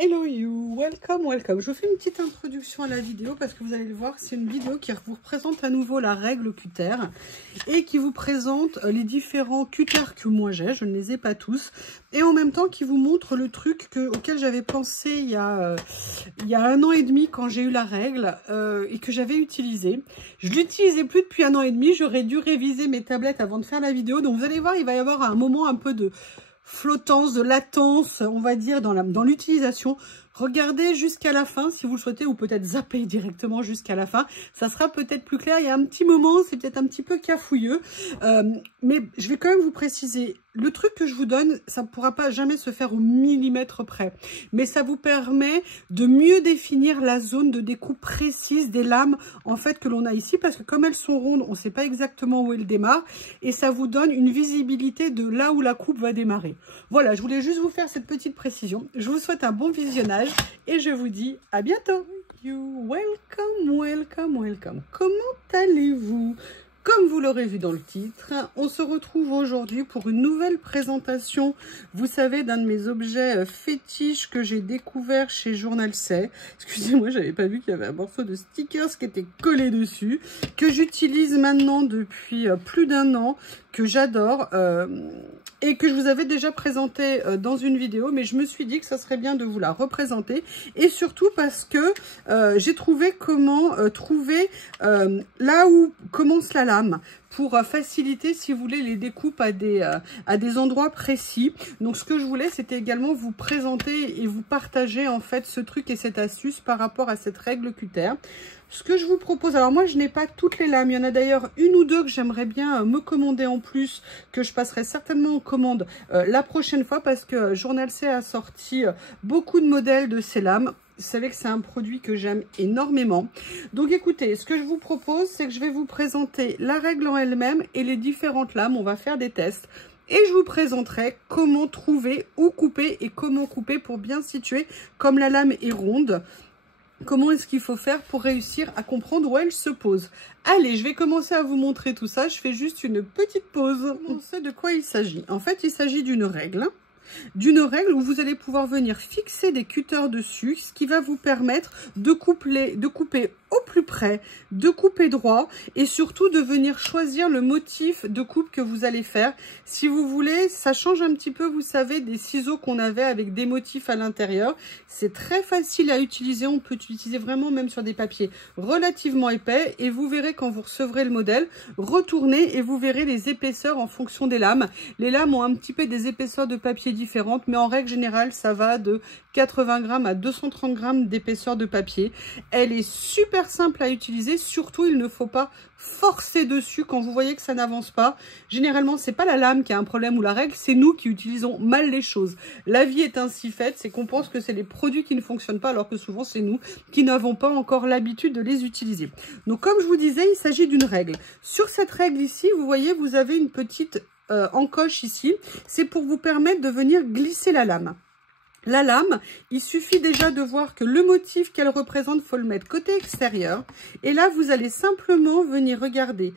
Hello you, welcome, welcome. Je vous fais une petite introduction à la vidéo parce que vous allez le voir, c'est une vidéo qui vous représente à nouveau la règle cutter et qui vous présente les différents cutters que moi j'ai, je ne les ai pas tous, et en même temps qui vous montre le truc auquel j'avais pensé il y a 1 an et demi quand j'ai eu la règle et que j'avais utilisé. Je l'utilisais plus depuis 1 an et demi, j'aurais dû réviser mes tablettes avant de faire la vidéo, donc vous allez voir, il va y avoir un moment un peu de flottance, de latence, on va dire, dans l'utilisation. Regardez jusqu'à la fin si vous le souhaitez, ou peut-être zapper directement jusqu'à la fin. Ça sera peut-être plus clair. Il y a un petit moment, c'est peut-être un petit peu cafouilleux. Mais je vais quand même vous préciser. Le truc que je vous donne, ça ne pourra pas jamais se faire au millimètre près. Mais ça vous permet de mieux définir la zone de découpe précise des lames en fait que l'on a ici. Parce que comme elles sont rondes, on ne sait pas exactement où elles démarrent. Et ça vous donne une visibilité de là où la coupe va démarrer. Voilà, je voulais juste vous faire cette petite précision. Je vous souhaite un bon visionnage. Et je vous dis à bientôt. Welcome, welcome, welcome. Comment allez-vous? Comme vous l'aurez vu dans le titre, on se retrouve aujourd'hui pour une nouvelle présentation, vous savez, d'un de mes objets fétiches que j'ai découvert chez Journal C. Excusez-moi, j'avais pas vu qu'il y avait un morceau de stickers qui était collé dessus, que j'utilise maintenant depuis plus d'1 an, que j'adore et que je vous avais déjà présenté dans une vidéo, mais je me suis dit que ça serait bien de vous la représenter, et surtout parce que j'ai trouvé comment trouver là où commence la lame, pour faciliter, si vous voulez, les découpes à des endroits précis. Donc ce que je voulais, c'était également vous présenter et vous partager en fait ce truc et cette astuce par rapport à cette règle cutter. Ce que je vous propose, alors moi je n'ai pas toutes les lames, il y en a d'ailleurs 1 ou 2 que j'aimerais bien me commander en plus, que je passerai certainement en commande la prochaine fois, parce que Journal C a sorti beaucoup de modèles de ces lames. Vous savez que c'est un produit que j'aime énormément. Donc écoutez, ce que je vous propose, c'est que je vais vous présenter la règle en elle-même et les différentes lames. On va faire des tests. Et je vous présenterai comment trouver où couper et comment couper pour bien situer. Comme la lame est ronde, comment est-ce qu'il faut faire pour réussir à comprendre où elle se pose. Allez, je vais commencer à vous montrer tout ça. Je fais juste une petite pause. On sait de quoi il s'agit. En fait, il s'agit d'une règle. Où vous allez pouvoir venir fixer des cutters dessus, ce qui va vous permettre de couper au plus près, de couper droit, et surtout de venir choisir le motif de coupe que vous allez faire. Si vous voulez, ça change un petit peu, vous savez, des ciseaux qu'on avait avec des motifs à l'intérieur. C'est très facile à utiliser, on peut l'utiliser vraiment même sur des papiers relativement épais, et vous verrez quand vous recevrez le modèle, retournez et vous verrez les épaisseurs en fonction des lames. Les lames ont un petit peu des épaisseurs de papier différentes, mais en règle générale, ça va de 80 grammes à 230 grammes d'épaisseur de papier. Elle est super simple à utiliser, surtout il ne faut pas forcer dessus quand vous voyez que ça n'avance pas. Généralement, c'est pas la lame qui a un problème ou la règle, c'est nous qui utilisons mal les choses. La vie est ainsi faite, c'est qu'on pense que c'est les produits qui ne fonctionnent pas, alors que souvent c'est nous qui n'avons pas encore l'habitude de les utiliser. Donc comme je vous disais, il s'agit d'une règle. Sur cette règle ici, vous voyez, vous avez une petite encoche ici, c'est pour vous permettre de venir glisser la lame. La lame, il suffit déjà de voir que le motif qu'elle représente, il faut le mettre côté extérieur. Et là, vous allez simplement venir regarder,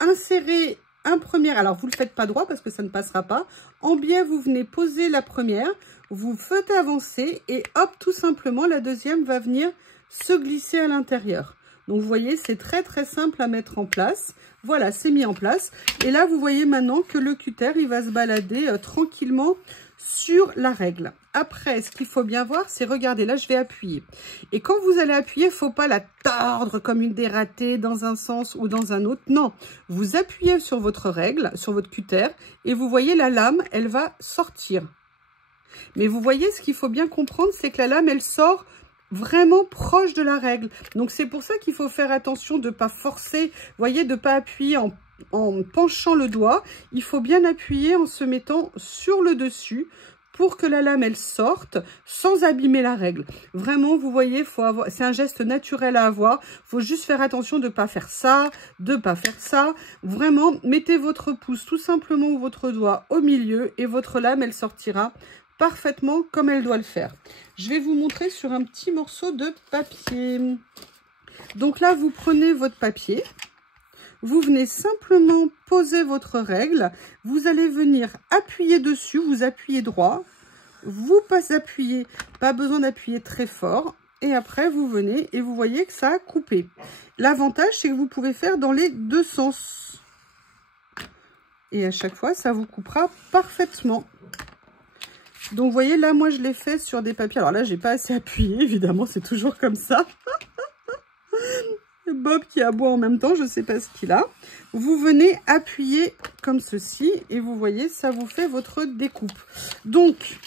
insérer un premier. Alors, vous ne le faites pas droit parce que ça ne passera pas. En biais, vous venez poser la première, vous faites avancer et hop, tout simplement, la deuxième va venir se glisser à l'intérieur. Donc, vous voyez, c'est très, très simple à mettre en place. Voilà, c'est mis en place. Et là, vous voyez maintenant que le cutter, il va se balader tranquillement sur la règle. Après, ce qu'il faut bien voir, c'est, regardez, là, je vais appuyer. Et quand vous allez appuyer, il ne faut pas la tordre comme une dératée dans un sens ou dans un autre. Non, vous appuyez sur votre règle, sur votre cutter, et vous voyez la lame, elle va sortir. Mais vous voyez, ce qu'il faut bien comprendre, c'est que la lame, elle sort vraiment proche de la règle. Donc, c'est pour ça qu'il faut faire attention de ne pas forcer, vous voyez, de ne pas appuyer en penchant le doigt. Il faut bien appuyer en se mettant sur le dessus pour que la lame, elle sorte sans abîmer la règle. Vraiment, vous voyez, c'est un geste naturel à avoir. Il faut juste faire attention de ne pas faire ça, de ne pas faire ça. Vraiment, mettez votre pouce tout simplement ou votre doigt au milieu et votre lame, elle sortira parfaitement comme elle doit le faire. Je vais vous montrer sur un petit morceau de papier. Donc là, vous prenez votre papier. Vous venez simplement poser votre règle. Vous allez venir appuyer dessus. Vous appuyez droit. vous appuyez, pas besoin d'appuyer très fort. Et après, vous venez et vous voyez que ça a coupé. L'avantage, c'est que vous pouvez faire dans les deux sens. Et à chaque fois, ça vous coupera parfaitement. Donc, vous voyez, là, moi, je l'ai fait sur des papiers. Alors là, j'ai pas assez appuyé, évidemment, c'est toujours comme ça. Bob qui aboie en même temps, je sais pas ce qu'il a. Vous venez appuyer comme ceci et vous voyez, ça vous fait votre découpe. Donc,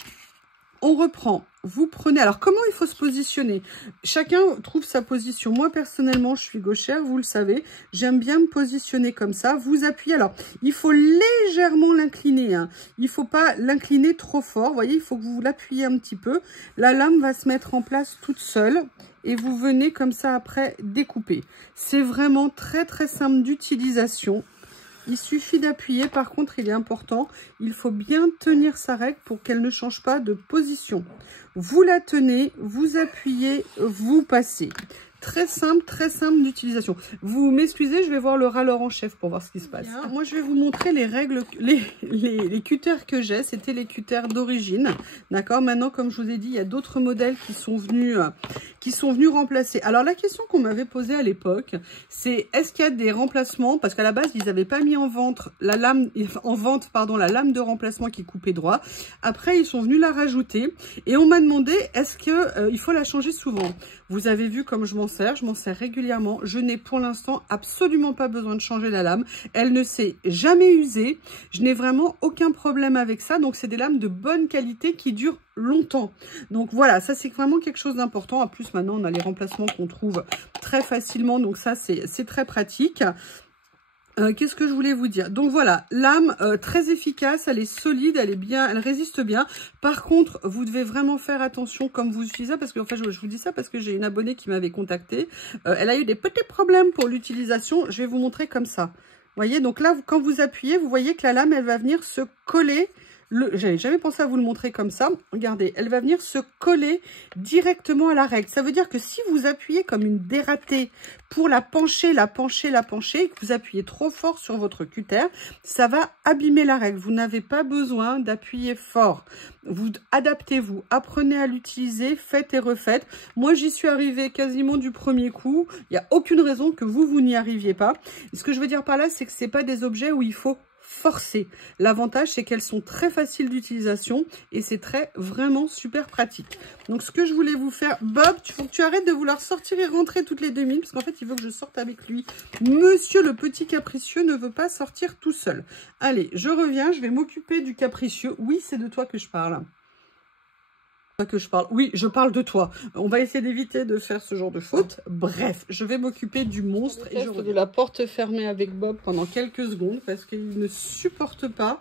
on reprend. Vous prenez... Alors, comment il faut se positionner? Chacun trouve sa position. Moi, personnellement, je suis gauchère, vous le savez. J'aime bien me positionner comme ça. Vous appuyez. Alors, il faut légèrement l'incliner. Hein. Il ne faut pas l'incliner trop fort. Vous voyez, il faut que vous l'appuyez un petit peu. La lame va se mettre en place toute seule. Et vous venez comme ça après découper. C'est vraiment très, très simple d'utilisation. Il suffit d'appuyer. Par contre, il est important, il faut bien tenir sa règle pour qu'elle ne change pas de position. Vous la tenez, vous appuyez, vous passez. Très simple d'utilisation. Vous m'excusez, je vais voir le râleur en chef pour voir ce qui se passe. Bien, moi, je vais vous montrer les règles, les cutters que j'ai. C'était les cutters d'origine. D'accord. Maintenant, comme je vous ai dit, il y a d'autres modèles qui sont venus remplacer. Alors, la question qu'on m'avait posée à l'époque, c'est est-ce qu'il y a des remplacements? Parce qu'à la base, ils n'avaient pas mis en vente la lame de remplacement qui coupait droit. Après, ils sont venus la rajouter. Et on m'a demandé, est-ce que il faut la changer souvent? Vous avez vu comme je m'en sers régulièrement. Je n'ai pour l'instant absolument pas besoin de changer la lame. Elle ne s'est jamais usée. Je n'ai vraiment aucun problème avec ça. Donc, c'est des lames de bonne qualité qui durent longtemps. Donc, voilà, ça, c'est vraiment quelque chose d'important. En plus, maintenant, on a les remplacements qu'on trouve très facilement. Donc, ça, c'est très pratique. Qu'est-ce que je voulais vous dire? Donc voilà, lame très efficace, elle est solide, elle est bien, elle résiste bien. Par contre, vous devez vraiment faire attention comme vous utilisez, parce que en fait, je vous dis ça parce que j'ai une abonnée qui m'avait contacté. Elle a eu des petits problèmes pour l'utilisation. Je vais vous montrer comme ça. Vous voyez, donc là, quand vous appuyez, vous voyez que la lame, elle va venir se coller. J'avais jamais pensé à vous le montrer comme ça. Regardez, elle va venir se coller directement à la règle. Ça veut dire que si vous appuyez comme une dératée pour la pencher, et que vous appuyez trop fort sur votre cutter, ça va abîmer la règle. Vous n'avez pas besoin d'appuyer fort. Vous adaptez-vous, apprenez à l'utiliser, faites et refaites. Moi, j'y suis arrivée quasiment du premier coup. Il n'y a aucune raison que vous n'y arriviez pas. Et ce que je veux dire par là, c'est que ce n'est pas des objets où il faut forcer. L'avantage, c'est qu'elles sont très faciles d'utilisation et c'est vraiment super pratique. Donc, ce que je voulais vous faire, Bob, il faut que tu arrêtes de vouloir sortir et rentrer toutes les 2 minutes parce qu'en fait, il veut que je sorte avec lui. Monsieur le petit capricieux ne veut pas sortir tout seul. Allez, je reviens, je vais m'occuper du capricieux. Oui, c'est de toi que je parle. Oui, je parle de toi. On va essayer d'éviter de faire ce genre de faute. Bref, je vais m'occuper du monstre et je reviens de la porte fermée avec Bob pendant quelques secondes parce qu'il ne supporte pas,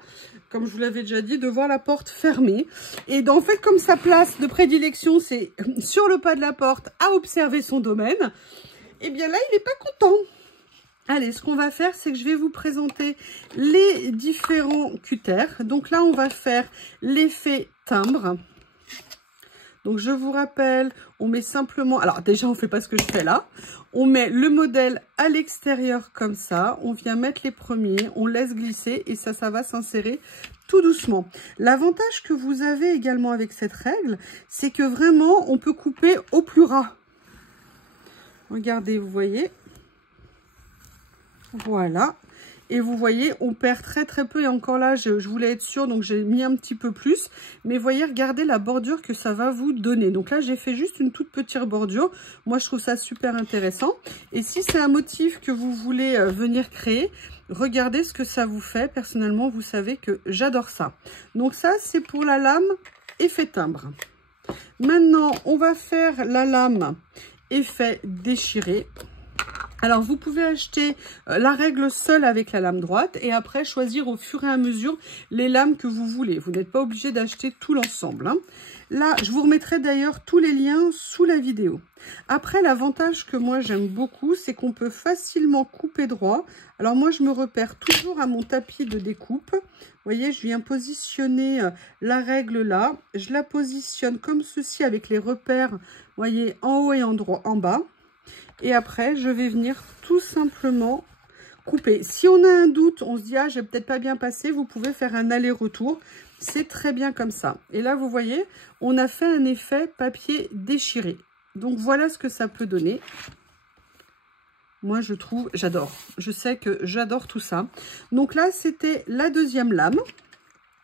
comme je vous l'avais déjà dit, de voir la porte fermée. Et en fait, comme sa place de prédilection, c'est sur le pas de la porte à observer son domaine, eh bien là, il n'est pas content. Allez, ce qu'on va faire, c'est que je vais vous présenter les différents cutters. Donc là, on va faire l'effet timbre. Donc, je vous rappelle, on met simplement... Alors, déjà, on ne fait pas ce que je fais là. On met le modèle à l'extérieur comme ça. On vient mettre les premiers. On laisse glisser et ça va s'insérer tout doucement. L'avantage que vous avez également avec cette règle, c'est que vraiment, on peut couper au plus ras. Regardez, vous voyez. Voilà. Et vous voyez, on perd très peu. Et encore là, je voulais être sûre, donc j'ai mis un petit peu plus. Mais voyez, regardez la bordure que ça va vous donner. Donc là, j'ai fait juste une toute petite bordure. Moi, je trouve ça super intéressant. Et si c'est un motif que vous voulez venir créer, regardez ce que ça vous fait. Personnellement, vous savez que j'adore ça. Donc ça, c'est pour la lame effet timbre. Maintenant, on va faire la lame effet déchiré. Alors, vous pouvez acheter la règle seule avec la lame droite et après choisir au fur et à mesure les lames que vous voulez. Vous n'êtes pas obligé d'acheter tout l'ensemble. Hein. Là, je vous remettrai d'ailleurs tous les liens sous la vidéo. Après, l'avantage que moi j'aime beaucoup, c'est qu'on peut facilement couper droit. Alors moi, je me repère toujours à mon tapis de découpe. Vous voyez, je viens positionner la règle là. Je la positionne comme ceci avec les repères, vous voyez, en haut et en bas. Et après, je vais venir tout simplement couper. Si on a un doute, on se dit, ah, j'ai peut-être pas bien passé, vous pouvez faire un aller-retour. c'est très bien comme ça. Et là, vous voyez, on a fait un effet papier déchiré. Donc, voilà ce que ça peut donner. Moi, je trouve, j'adore. Je sais que j'adore tout ça. Donc là, c'était la deuxième lame.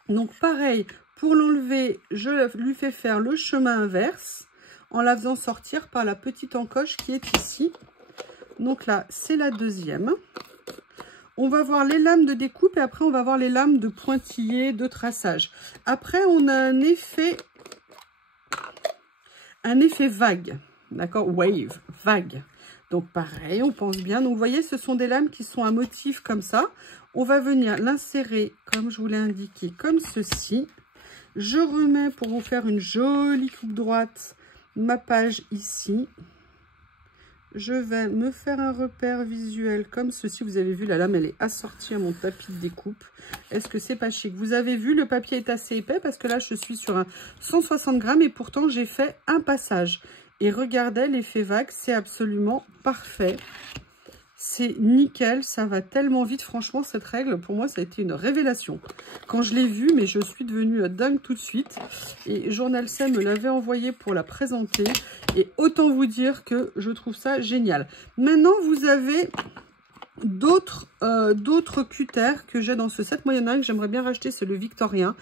Donc, pareil, pour l'enlever, je lui fais faire le chemin inverse en la faisant sortir par la petite encoche qui est ici. Donc là, c'est la deuxième. On va voir les lames de découpe et après, on va voir les lames de pointillé, de traçage. Après, on a un effet vague. D'accord? Wave, vague. Donc, pareil, on pense bien. Donc, vous voyez, ce sont des lames qui sont à motif comme ça. On va venir l'insérer, comme je vous l'ai indiqué, comme ceci. Je remets, pour vous faire une jolie coupe droite, ma page ici. Je vais me faire un repère visuel comme ceci. Vous avez vu, la lame, elle est assortie à mon tapis de découpe. Est-ce que c'est pas chic? Vous avez vu, le papier est assez épais parce que là, je suis sur un 160 grammes et pourtant, j'ai fait un passage. Et regardez, l'effet vague, c'est absolument parfait. C'est nickel, ça va tellement vite. Franchement, cette règle, pour moi, ça a été une révélation. Quand je l'ai vue, mais je suis devenue dingue tout de suite. Et Journal C me l'avait envoyé pour la présenter. Et autant vous dire que je trouve ça génial. Maintenant, vous avez d'autres cutters que j'ai dans ce set. Moi, il y en a un que j'aimerais bien racheter, c'est le Victorien.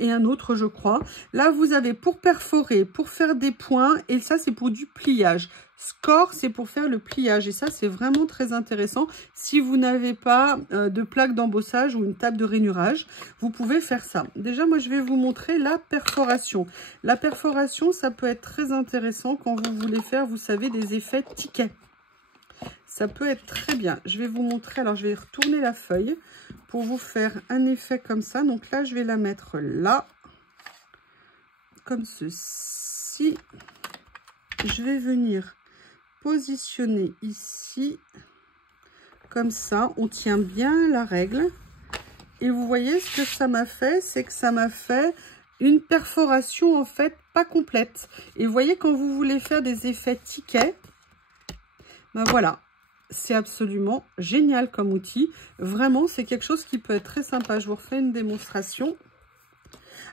Et un autre, je crois. Là, vous avez pour perforer, pour faire des points. Et ça, c'est pour du pliage. Score, c'est pour faire le pliage. Et ça, c'est vraiment très intéressant. Si vous n'avez pas de plaque d'embossage ou une table de rainurage, vous pouvez faire ça. Déjà, moi, je vais vous montrer la perforation. La perforation, ça peut être très intéressant quand vous voulez faire, vous savez, des effets tickets. Ça peut être très bien. Je vais vous montrer. Alors, je vais retourner la feuille pour vous faire un effet comme ça. Donc là, je vais la mettre là. Comme ceci. Je vais venir positionner ici. Comme ça. On tient bien la règle. Et vous voyez ce que ça m'a fait. C'est que ça m'a fait une perforation, en fait, pas complète. Et vous voyez, quand vous voulez faire des effets tickets, ben voilà. C'est absolument génial comme outil. Vraiment, c'est quelque chose qui peut être très sympa. Je vous refais une démonstration.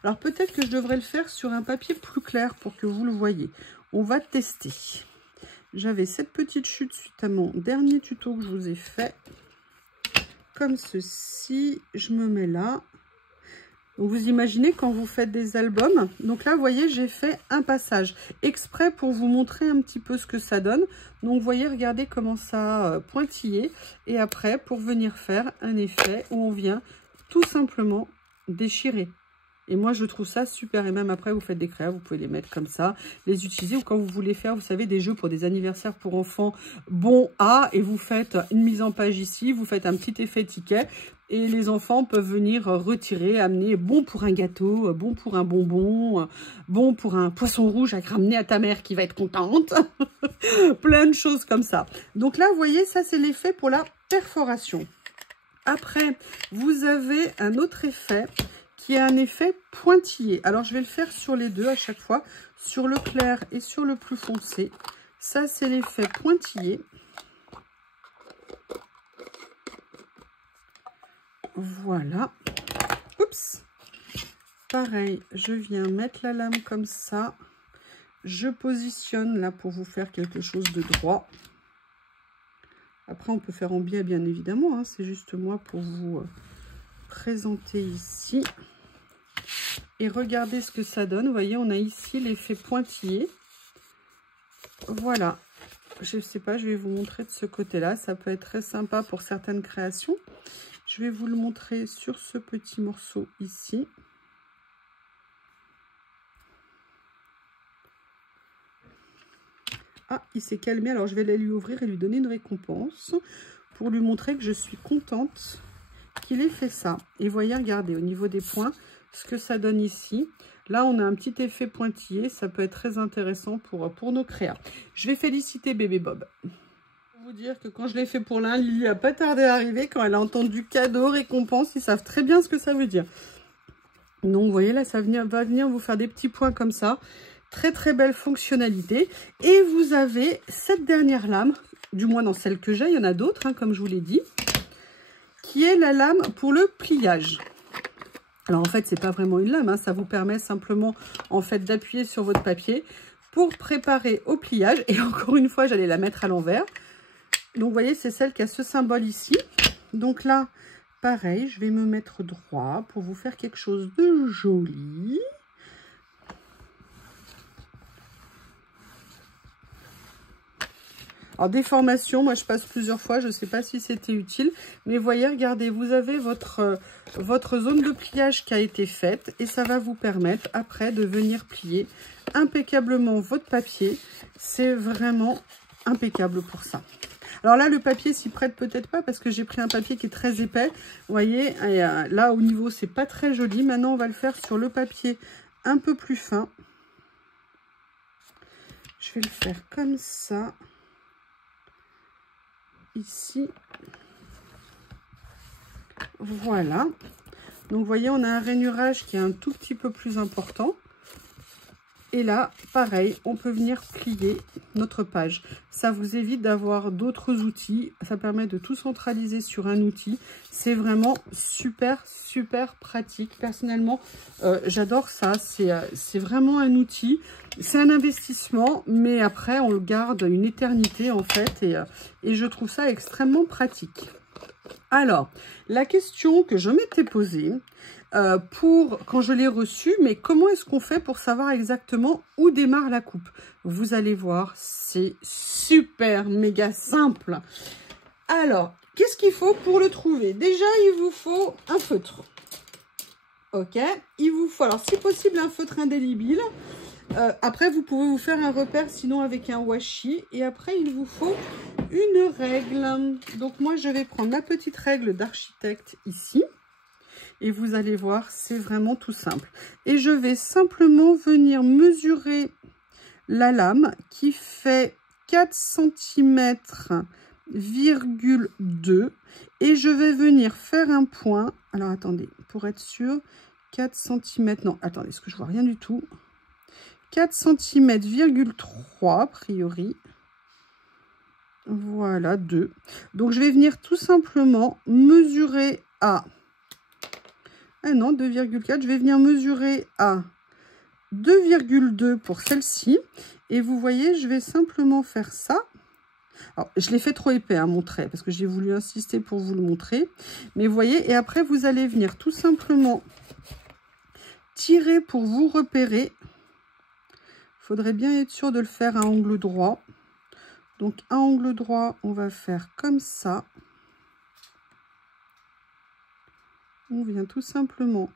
Alors, peut-être que je devrais le faire sur un papier plus clair pour que vous le voyez. On va tester. J'avais cette petite chute suite à mon dernier tuto que je vous ai fait. Comme ceci. Je me mets là. Donc, vous imaginez quand vous faites des albums. Donc là, vous voyez, j'ai fait un passage exprès pour vous montrer un petit peu ce que ça donne. Donc, vous voyez, regardez comment ça a pointillé. Et après, pour venir faire un effet où on vient tout simplement déchirer. Et moi, je trouve ça super. Et même après, vous faites des créas, vous pouvez les mettre comme ça, les utiliser. Ou quand vous voulez faire, vous savez, des jeux pour des anniversaires pour enfants, bon A. Et vous faites une mise en page ici, vous faites un petit effet ticket. Et les enfants peuvent venir retirer, amener bon pour un gâteau, bon pour un bonbon, bon pour un poisson rouge à ramener à ta mère qui va être contente. Plein de choses comme ça. Donc là, vous voyez, ça, c'est l'effet pour la perforation. Après, vous avez un autre effet qui est un effet pointillé. Alors, je vais le faire sur les deux à chaque fois, sur le clair et sur le plus foncé. Ça, c'est l'effet pointillé. Voilà. Oups. Pareil, je viens mettre la lame comme ça. Je positionne là pour vous faire quelque chose de droit. Après, on peut faire en biais, bien évidemment. Hein. C'est juste moi pour vous présenter ici. Et regardez ce que ça donne. Vous voyez, on a ici l'effet pointillé. Voilà. Je ne sais pas, je vais vous montrer de ce côté-là. Ça peut être très sympa pour certaines créations. Je vais vous le montrer sur ce petit morceau ici. Ah, il s'est calmé. Alors, je vais aller lui ouvrir et lui donner une récompense pour lui montrer que je suis contente qu'il ait fait ça. Et voyez, regardez, au niveau des points, ce que ça donne ici. Là, on a un petit effet pointillé. Ça peut être très intéressant pour nos créas. Je vais féliciter Bébé Bob. Vous dire que quand je l'ai fait pour l'un, Lily n'a pas tardé à arriver. Quand elle a entendu cadeau, récompense, ils savent très bien ce que ça veut dire. Donc, vous voyez, là, ça va venir vous faire des petits points comme ça. Très, très belle fonctionnalité. Et vous avez cette dernière lame, du moins dans celle que j'ai, il y en a d'autres, hein, comme je vous l'ai dit, qui est la lame pour le pliage. Alors en fait, c'est pas vraiment une lame, hein, ça vous permet simplement en fait d'appuyer sur votre papier pour préparer au pliage. Et encore une fois, j'allais la mettre à l'envers. Donc vous voyez, c'est celle qui a ce symbole ici. Donc là, pareil, je vais me mettre droit pour vous faire quelque chose de joli. Alors déformation, moi je passe plusieurs fois, je ne sais pas si c'était utile, mais voyez, regardez, vous avez votre zone de pliage qui a été faite et ça va vous permettre après de venir plier impeccablement votre papier. C'est vraiment impeccable pour ça. Alors là, le papier s'y prête peut-être pas parce que j'ai pris un papier qui est très épais. Vous voyez, et là au niveau, c'est pas très joli. Maintenant, on va le faire sur le papier un peu plus fin. Je vais le faire comme ça. Ici, voilà. Donc vous voyez, on a un rainurage qui est un tout petit peu plus important et là pareil, on peut venir plier notre page. Ça vous évite d'avoir d'autres outils, ça permet de tout centraliser sur un outil. C'est vraiment super pratique. Personnellement, j'adore ça. C'est vraiment un outil. C'est un investissement, mais après, on le garde une éternité, en fait. Et je trouve ça extrêmement pratique. Alors, la question que je m'étais posée, quand je l'ai reçue, mais comment est-ce qu'on fait pour savoir exactement où démarre la coupe? Vous allez voir, c'est super méga simple. Alors, qu'est-ce qu'il faut pour le trouver? Déjà, il vous faut un feutre. Ok, il vous faut, alors si possible, un feutre indélébile. Après, vous pouvez vous faire un repère, sinon avec un washi. Et après, il vous faut une règle. Donc, moi, je vais prendre la petite règle d'architecte ici. Et vous allez voir, c'est vraiment tout simple. Et je vais simplement venir mesurer la lame qui fait 4 cm,2. Et je vais venir faire un point. Alors, attendez, pour être sûr, 4 cm. Non, attendez, parce que je vois rien du tout. 4 cm,3 a priori. Voilà, 2. Donc, je vais venir tout simplement mesurer à... Ah non, 2,4. Je vais venir mesurer à 2,2 pour celle-ci. Et vous voyez, je vais simplement faire ça. Alors, je l'ai fait trop épais, hein, mon trait, parce que j'ai voulu insister pour vous le montrer. Mais vous voyez, et après, vous allez venir tout simplement tirer pour vous repérer. Il faudrait bien être sûr de le faire à angle droit. Donc, à angle droit, on va faire comme ça. On vient tout simplement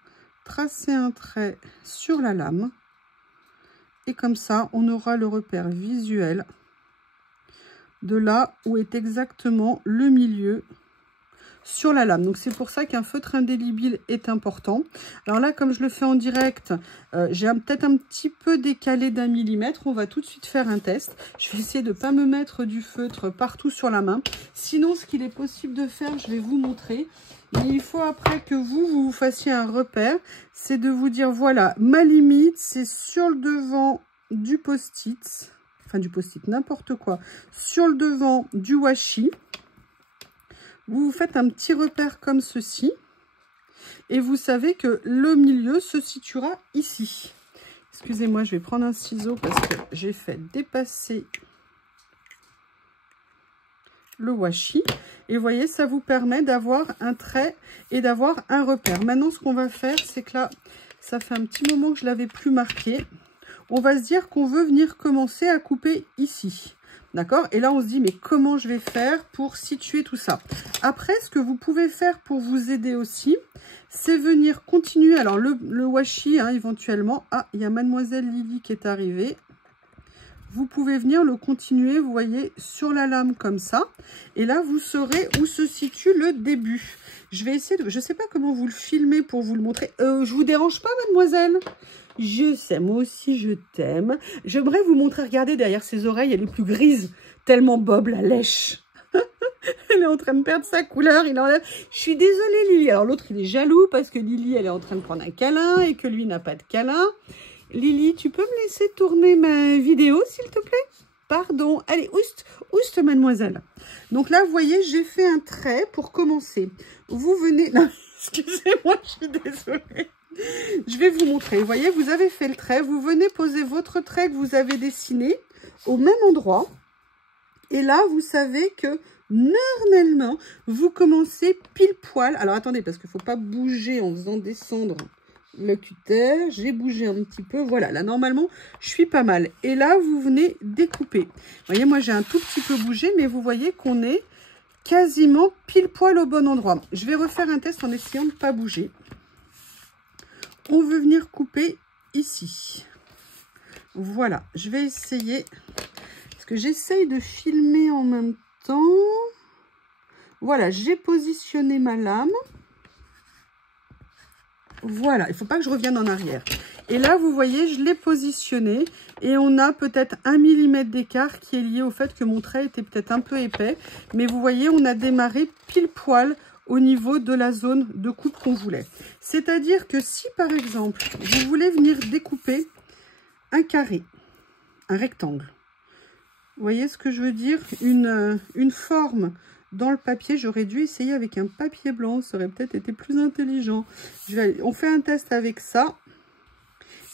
tracer un trait sur la lame. Et comme ça, on aura le repère visuel de là où est exactement le milieu sur la lame. Donc c'est pour ça qu'un feutre indélébile est important. Alors là, comme je le fais en direct, j'ai peut-être un petit peu décalé d'1 millimètre. On va tout de suite faire un test. Je vais essayer de ne pas me mettre du feutre partout sur la main. Sinon, ce qu'il est possible de faire, je vais vous montrer. Mais il faut après que vous fassiez un repère. C'est de vous dire, voilà, ma limite, c'est sur le devant du post-it. Enfin, du post-it, n'importe quoi. Sur le devant du washi. Vous faites un petit repère comme ceci. Et vous savez que le milieu se situera ici. Excusez-moi, je vais prendre un ciseau parce que j'ai fait dépasser le washi. Et vous voyez, ça vous permet d'avoir un trait et d'avoir un repère. Maintenant, ce qu'on va faire, c'est que là, ça fait un petit moment que je ne l'avais plus marqué. On va se dire qu'on veut venir commencer à couper ici. D'accord? Et là, on se dit, mais comment je vais faire pour situer tout ça? Après, ce que vous pouvez faire pour vous aider aussi, c'est venir continuer. Alors, le washi, hein, éventuellement. Ah, il y a Mademoiselle Lily qui est arrivée. Vous pouvez venir le continuer, vous voyez, sur la lame comme ça. Et là, vous saurez où se situe le début. Je vais essayer de... Je ne sais pas comment vous le filmez pour vous le montrer. Je vous dérange pas, mademoiselle? Je sais, moi aussi, je t'aime. J'aimerais vous montrer, regardez, derrière ses oreilles, elle est plus grise. Tellement Bob la lèche. Elle est en train de perdre sa couleur. Il enlève. Je suis désolée, Lily. Alors, l'autre, il est jaloux parce que Lily, elle est en train de prendre un câlin et que lui n'a pas de câlin. Lily, tu peux me laisser tourner ma vidéo, s'il te plaît? Pardon. Allez, ouste, mademoiselle. Donc là, vous voyez, j'ai fait un trait pour commencer. Vous venez... Non, excusez-moi, je suis désolée. Je vais vous montrer. Vous voyez, vous avez fait le trait. Vous venez poser votre trait que vous avez dessiné au même endroit. Et là, vous savez que normalement, vous commencez pile poil. Alors, attendez, parce qu'il ne faut pas bouger en faisant descendre le cutter. J'ai bougé un petit peu. Voilà, là, normalement, je suis pas mal. Et là, vous venez découper. Vous voyez, moi, j'ai un tout petit peu bougé, mais vous voyez qu'on est quasiment pile poil au bon endroit. Je vais refaire un test en essayant de ne pas bouger. On veut venir couper ici. Voilà, je vais essayer. Parce que j'essaye de filmer en même temps. Voilà, j'ai positionné ma lame. Voilà, il ne faut pas que je revienne en arrière. Et là, vous voyez, je l'ai positionné. Et on a peut-être 1 mm d'écart qui est lié au fait que mon trait était peut-être un peu épais. Mais vous voyez, on a démarré pile poil au niveau de la zone de coupe qu'on voulait. C'est-à-dire que si, par exemple, vous voulez venir découper un carré, un rectangle, vous voyez ce que je veux dire? Une forme dans le papier, j'aurais dû essayer avec un papier blanc, ça aurait peut-être été plus intelligent. On fait un test avec ça.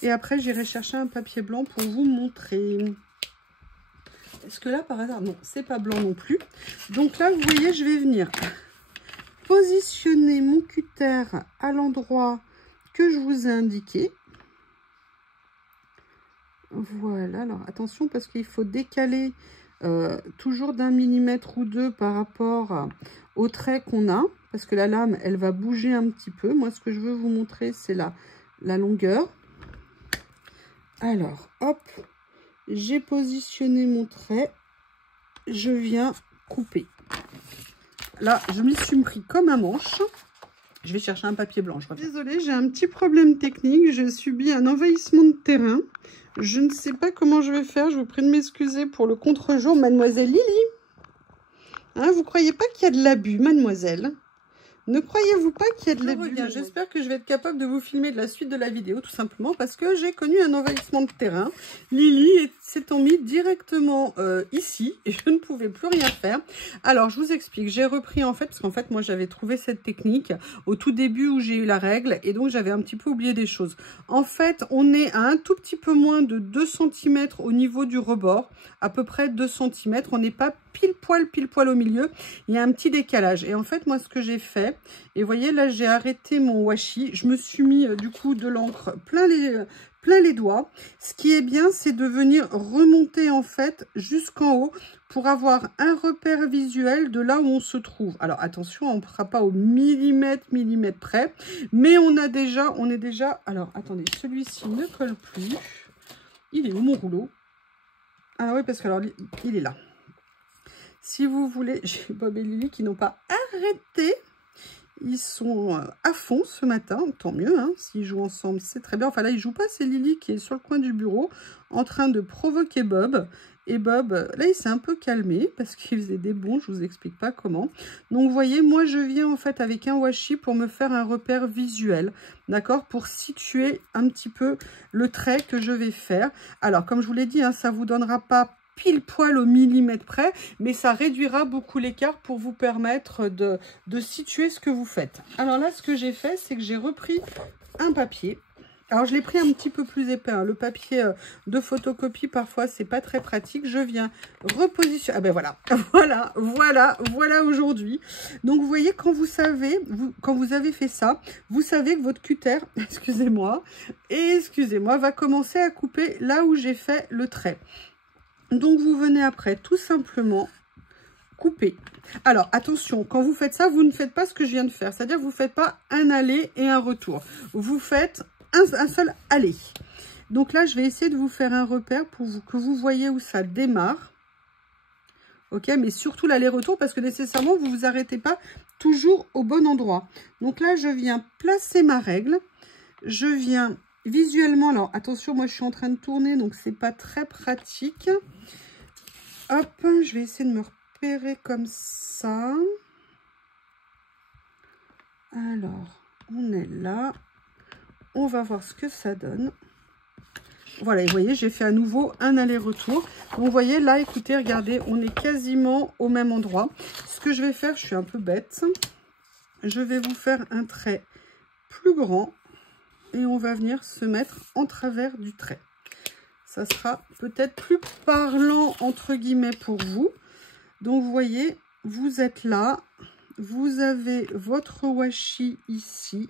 Et après, j'irai chercher un papier blanc pour vous montrer. Est-ce que là, par hasard, non, c'est pas blanc non plus. Donc là, vous voyez, je vais venir positionner mon cutter à l'endroit que je vous ai indiqué. Voilà, alors attention parce qu'il faut décaler toujours d'1 millimètre ou 2 par rapport au trait qu'on a. Parce que la lame, elle va bouger un petit peu. Moi, ce que je veux vous montrer, c'est la longueur. Alors, hop, j'ai positionné mon trait. Je viens couper. Là, je m'y suis pris comme un manche. Je vais chercher un papier blanc. Désolée, j'ai un petit problème technique. J'ai subi un envahissement de terrain. Je ne sais pas comment je vais faire. Je vous prie de m'excuser pour le contre-jour. Mademoiselle Lily, hein, vous ne croyez pas qu'il y a de l'abus, mademoiselle? Ne croyez-vous pas qu'il y a de l'abus? J'espère que je vais être capable de vous filmer de la suite de la vidéo, tout simplement parce que j'ai connu un envahissement de terrain. Lily s'étant mis directement ici et je ne pouvais plus rien faire. Alors, je vous explique. J'ai repris en fait, parce qu'en fait, moi, j'avais trouvé cette technique au tout début où j'ai eu la règle et donc j'avais un petit peu oublié des choses. En fait, on est à un tout petit peu moins de 2 cm au niveau du rebord, à peu près 2 cm. On n'est pas pile poil au milieu. Il y a un petit décalage. Et en fait, moi, ce que j'ai fait, et vous voyez, là, j'ai arrêté mon washi. Je me suis mis, du coup, de l'encre plein les doigts. Ce qui est bien, c'est de venir remonter, en fait, jusqu'en haut pour avoir un repère visuel de là où on se trouve. Alors, attention, on ne fera pas au millimètre près, mais on est déjà... Alors, attendez, celui-ci ne colle plus. Il est où, mon rouleau? Ah oui, parce que, alors, il est là. Si vous voulez, j'ai Bob et Lily qui n'ont pas arrêté. Ils sont à fond ce matin, tant mieux, hein, s'ils jouent ensemble, c'est très bien. Enfin là, ils ne jouent pas, c'est Lily qui est sur le coin du bureau en train de provoquer Bob. Et Bob, là, il s'est un peu calmé parce qu'il faisait des bonds, je ne vous explique pas comment. Donc, vous voyez, moi, je viens en fait avec un washi pour me faire un repère visuel, d'accord, pour situer un petit peu le trait que je vais faire. Alors, comme je vous l'ai dit, hein, ça ne vous donnera pas pile poil au millimètre près, mais ça réduira beaucoup l'écart pour vous permettre de situer ce que vous faites. Alors là, ce que j'ai fait, c'est que j'ai repris un papier. Alors, je l'ai pris un petit peu plus épais. Hein. Le papier de photocopie, parfois, c'est pas très pratique. Je viens repositionner. Ah ben voilà, voilà aujourd'hui. Donc, vous voyez, quand vous savez, quand vous avez fait ça, vous savez que votre cutter, excusez-moi, va commencer à couper là où j'ai fait le trait. Donc, vous venez après tout simplement couper. Alors, attention, quand vous faites ça, vous ne faites pas ce que je viens de faire. C'est-à-dire, vous ne faites pas un aller et un retour. Vous faites un seul aller. Donc là, je vais essayer de vous faire un repère pour que vous voyez où ça démarre. Ok, mais surtout l'aller-retour parce que nécessairement, vous ne vous arrêtez pas toujours au bon endroit. Donc là, je viens placer ma règle. Je viens... Visuellement, alors attention, moi je suis en train de tourner, donc c'est pas très pratique. Hop, je vais essayer de me repérer comme ça. Alors, on est là. On va voir ce que ça donne. Voilà, vous voyez, j'ai fait à nouveau un aller-retour. Donc, vous voyez, là, écoutez, regardez, on est quasiment au même endroit. Ce que je vais faire, je suis un peu bête. Je vais vous faire un trait plus grand. et on va venir se mettre en travers du trait. Ça sera peut-être plus parlant entre guillemets pour vous. Donc vous voyez, vous êtes là, vous avez votre washi ici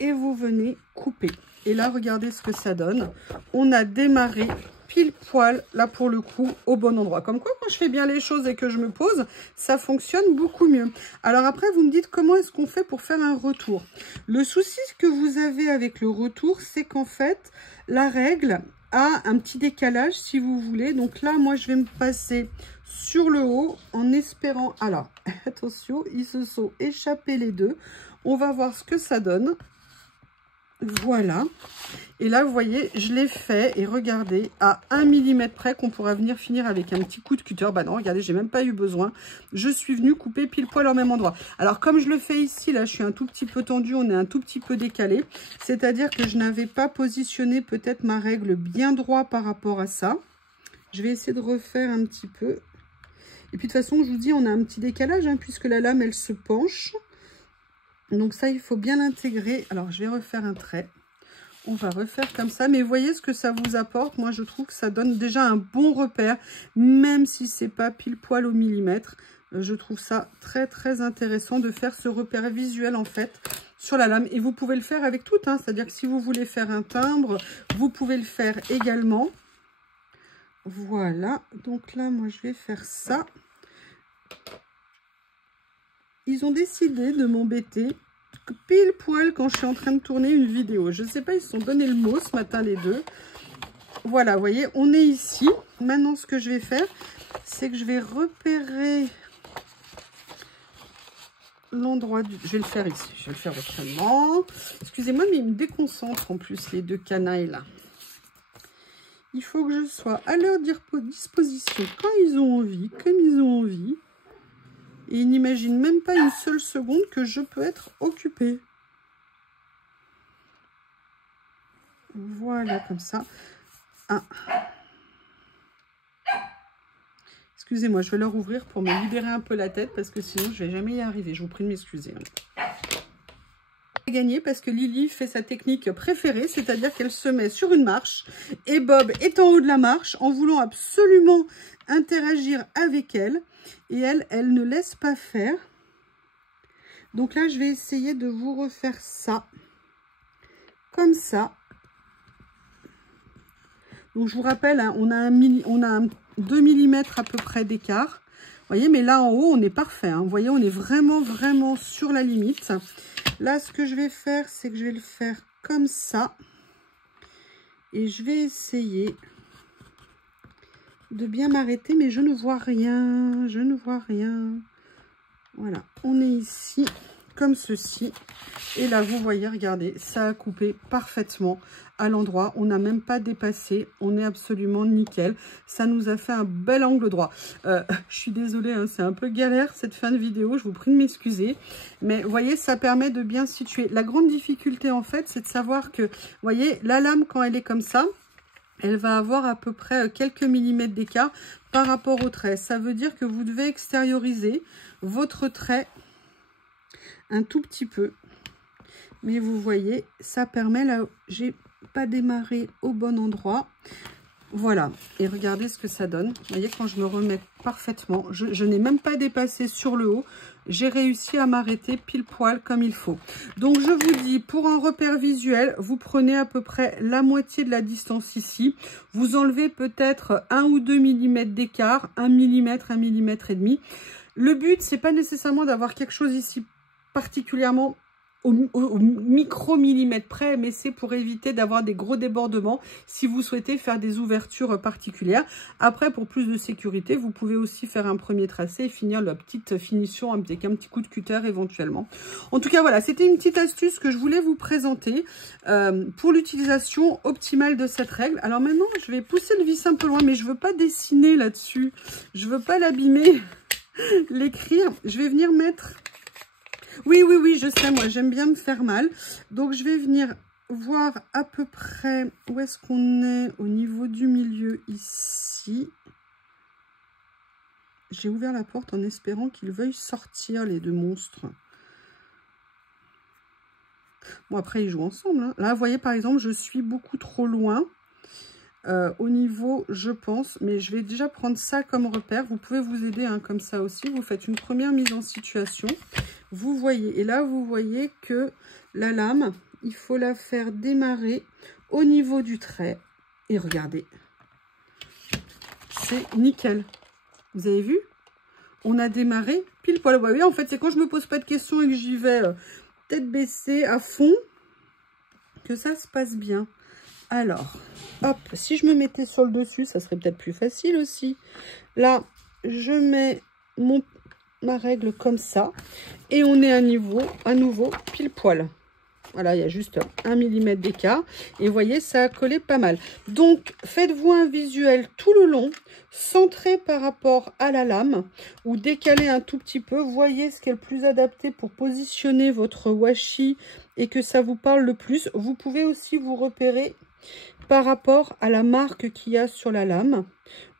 et vous venez couper. Et là, regardez ce que ça donne. On a démarré pile poil, là pour le coup, au bon endroit. Comme quoi, quand je fais bien les choses et que je me pose, ça fonctionne beaucoup mieux. Alors après, vous me dites comment est-ce qu'on fait pour faire un retour. Le souci que vous avez avec le retour, c'est qu'en fait, la règle a un petit décalage, si vous voulez. Donc là, moi, je vais me passer sur le haut en espérant... Alors, attention, ils se sont échappés les deux. On va voir ce que ça donne. Voilà. Et là, vous voyez, je l'ai fait. Et regardez, à 1 mm près, qu'on pourra venir finir avec un petit coup de cutter. Bah non, regardez, j'ai même pas eu besoin. Je suis venue couper pile poil au même endroit. Alors, comme je le fais ici, là, je suis un tout petit peu tendue. On est un tout petit peu décalé. C'est-à-dire que je n'avais pas positionné peut-être ma règle bien droit par rapport à ça. Je vais essayer de refaire un petit peu. Et puis, de toute façon, je vous dis, on a un petit décalage, hein, puisque la lame, elle se penche. Donc ça, il faut bien l'intégrer. Alors, je vais refaire un trait. On va refaire comme ça. Mais voyez ce que ça vous apporte. Moi, je trouve que ça donne déjà un bon repère. Même si c'est pas pile poil au millimètre. Je trouve ça très, très intéressant de faire ce repère visuel, en fait, sur la lame. Et vous pouvez le faire avec tout. Hein. C'est-à-dire que si vous voulez faire un timbre, vous pouvez le faire également. Voilà. Donc là, moi, je vais faire ça. Ils ont décidé de m'embêter pile poil quand je suis en train de tourner une vidéo. Je ne sais pas, ils se sont donné le mot ce matin les deux. Voilà, vous voyez, on est ici. Maintenant, ce que je vais faire, c'est que je vais repérer l'endroit du... Je vais le faire ici, je vais le faire autrement. Excusez-moi, mais ils me déconcentrent en plus, les deux canailles là. Il faut que je sois à leur disposition quand ils ont envie, comme ils ont envie. Et ils n'imaginent même pas une seule seconde que je peux être occupée. Voilà, comme ça. Ah. Excusez-moi, je vais leur ouvrir pour me libérer un peu la tête parce que sinon, je ne vais jamais y arriver. Je vous prie de m'excuser. J'ai gagné parce que Lily fait sa technique préférée, c'est-à-dire qu'elle se met sur une marche et Bob est en haut de la marche en voulant absolument interagir avec elle. Et elle ne laisse pas faire. Donc là, je vais essayer de vous refaire ça. Comme ça. Donc, je vous rappelle, hein, on a 2 mm à peu près d'écart. Vous voyez, mais là, en haut, on est parfait. Hein. Vous voyez, on est vraiment, vraiment sur la limite. Là, ce que je vais faire, c'est que je vais le faire comme ça. Et je vais essayer de bien m'arrêter, mais je ne vois rien. Je ne vois rien. Voilà, on est ici, comme ceci. Et là, vous voyez, regardez, ça a coupé parfaitement à l'endroit. On n'a même pas dépassé. On est absolument nickel. Ça nous a fait un bel angle droit. Je suis désolée, hein, c'est un peu galère cette fin de vidéo. Je vous prie de m'excuser. Mais vous voyez, ça permet de bien situer. La grande difficulté, en fait, c'est de savoir que, vous voyez, la lame, quand elle est comme ça, elle va avoir à peu près quelques millimètres d'écart par rapport au trait. Ça veut dire que vous devez extérioriser votre trait un tout petit peu. Mais vous voyez, ça permet, là, j'ai pas démarré au bon endroit. Voilà, et regardez ce que ça donne. Vous voyez, quand je me remets parfaitement, je n'ai même pas dépassé sur le haut. J'ai réussi à m'arrêter pile poil comme il faut. Donc, je vous dis, pour un repère visuel, vous prenez à peu près la moitié de la distance ici. Vous enlevez peut-être 1 ou 2 mm d'écart, 1 mm, 1 mm et demi. Le but, c'est pas nécessairement d'avoir quelque chose ici particulièrement au micro-millimètre près, mais c'est pour éviter d'avoir des gros débordements si vous souhaitez faire des ouvertures particulières. Après, pour plus de sécurité, vous pouvez aussi faire un premier tracé et finir la petite finition avec un petit coup de cutter éventuellement. En tout cas, voilà, c'était une petite astuce que je voulais vous présenter pour l'utilisation optimale de cette règle. Alors maintenant, je vais pousser le vis un peu loin, mais je veux pas dessiner là-dessus. Je veux pas l'abîmer, l'écrire. Je vais venir mettre... Oui, je sais, moi, j'aime bien me faire mal. Donc, je vais venir voir à peu près où est-ce qu'on est au niveau du milieu ici. J'ai ouvert la porte en espérant qu'ils veuillent sortir, les deux monstres. Bon, après, ils jouent ensemble. Hein. Là, vous voyez, par exemple, je suis beaucoup trop loin au niveau, je pense. Mais je vais déjà prendre ça comme repère. Vous pouvez vous aider hein, comme ça aussi. Vous faites une première mise en situation. Vous voyez. Et là, vous voyez que la lame, il faut la faire démarrer au niveau du trait. Et regardez. C'est nickel. Vous avez vu? On a démarré pile poil. Vous voyez, en fait, c'est quand je me pose pas de questions et que j'y vais tête baissée à fond que ça se passe bien. Alors, hop, si je me mettais sur le dessus, ça serait peut-être plus facile aussi. Là, je mets ma règle comme ça et on est à nouveau pile poil. Voilà, il y a juste 1 mm d'écart. Et vous voyez, ça a collé pas mal. Donc, faites-vous un visuel tout le long, centré par rapport à la lame, ou décalé un tout petit peu. Voyez ce qui est le plus adapté pour positionner votre washi et que ça vous parle le plus. Vous pouvez aussi vous repérer par rapport à la marque qu'il y a sur la lame.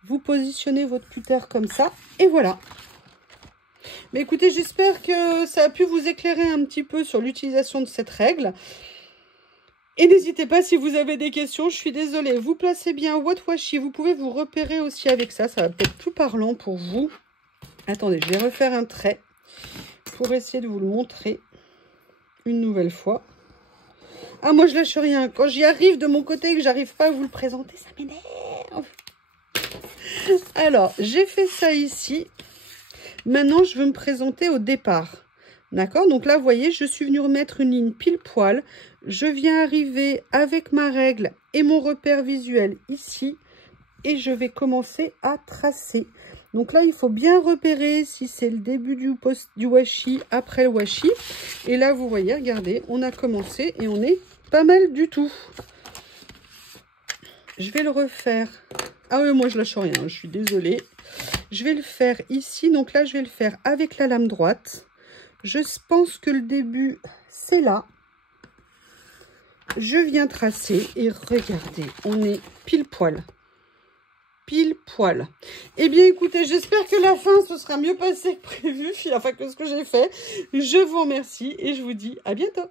Vous positionnez votre cutter comme ça, et voilà. Mais écoutez, j'espère que ça a pu vous éclairer un petit peu sur l'utilisation de cette règle. Et n'hésitez pas si vous avez des questions, je suis désolée. Vous placez bien votre washi, vous pouvez vous repérer aussi avec ça. Ça va peut-être plus parlant pour vous. Attendez, je vais refaire un trait pour essayer de vous le montrer une nouvelle fois. Ah, moi je lâche rien. Quand j'y arrive de mon côté et que j'arrive pas à vous le présenter, ça m'énerve. Alors, j'ai fait ça ici. Maintenant, je veux me présenter au départ. D'accord? Donc là, vous voyez, je suis venue remettre une ligne pile poil. Je viens arriver avec ma règle et mon repère visuel ici. Et je vais commencer à tracer. Donc là, il faut bien repérer si c'est le début du washi, après le washi. Et là, vous voyez, regardez, on a commencé et on est pas mal du tout. Je vais le refaire. Ah oui, moi, je lâche rien, je suis désolée. Je vais le faire ici. Donc là, je vais le faire avec la lame droite. Je pense que le début, c'est là. Je viens tracer et regardez, on est pile poil. Pile poil. Eh bien, écoutez, j'espère que la fin, ce sera mieux passé que prévu, enfin que ce que j'ai fait. Je vous remercie et je vous dis à bientôt.